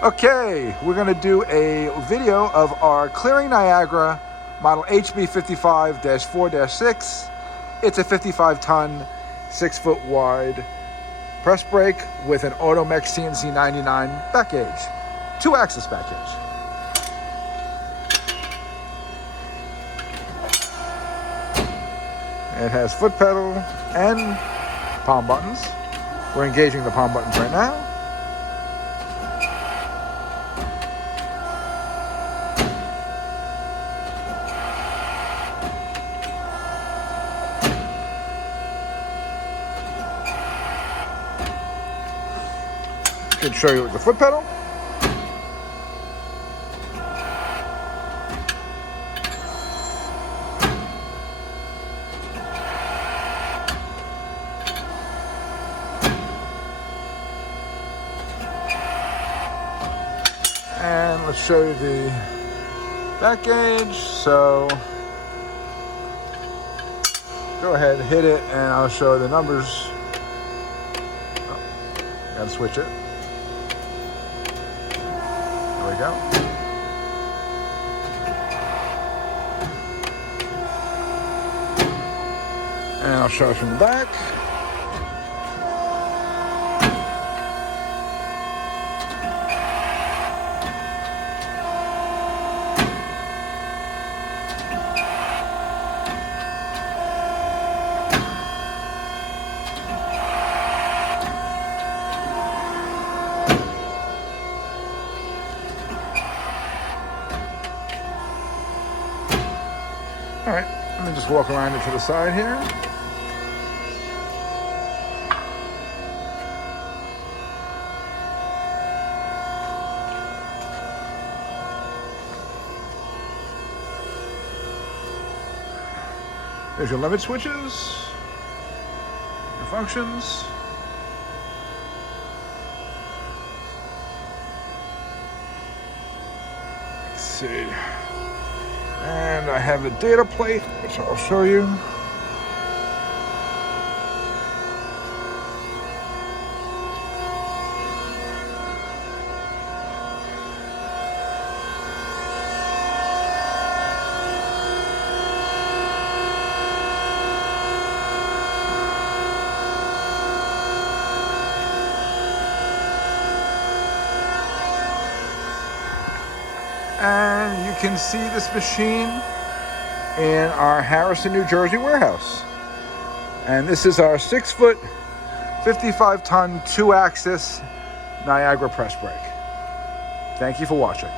Okay, we're going to do a video of our clearing Niagara model HB55-4-6. It's a 55-ton, 6-foot wide press brake with an Automec CNC 99 back gauge, 2-axis back gauge. It has foot pedal and palm buttons. We're engaging the palm buttons right now. I can show you with the foot pedal. And let's show you the back gauge. So go ahead, hit it, and I'll show you the numbers. Oh, gotta switch it. There we go. And I'll show you from the back. All right, let me just walk around it to the side here. There's your limit switches, your functions. Let's see. And I have a data plate, which I'll show you. And you can see this machine in our Harrison, New Jersey warehouse. And this is our 6-foot, 55-ton, 2-axis Niagara press brake. Thank you for watching.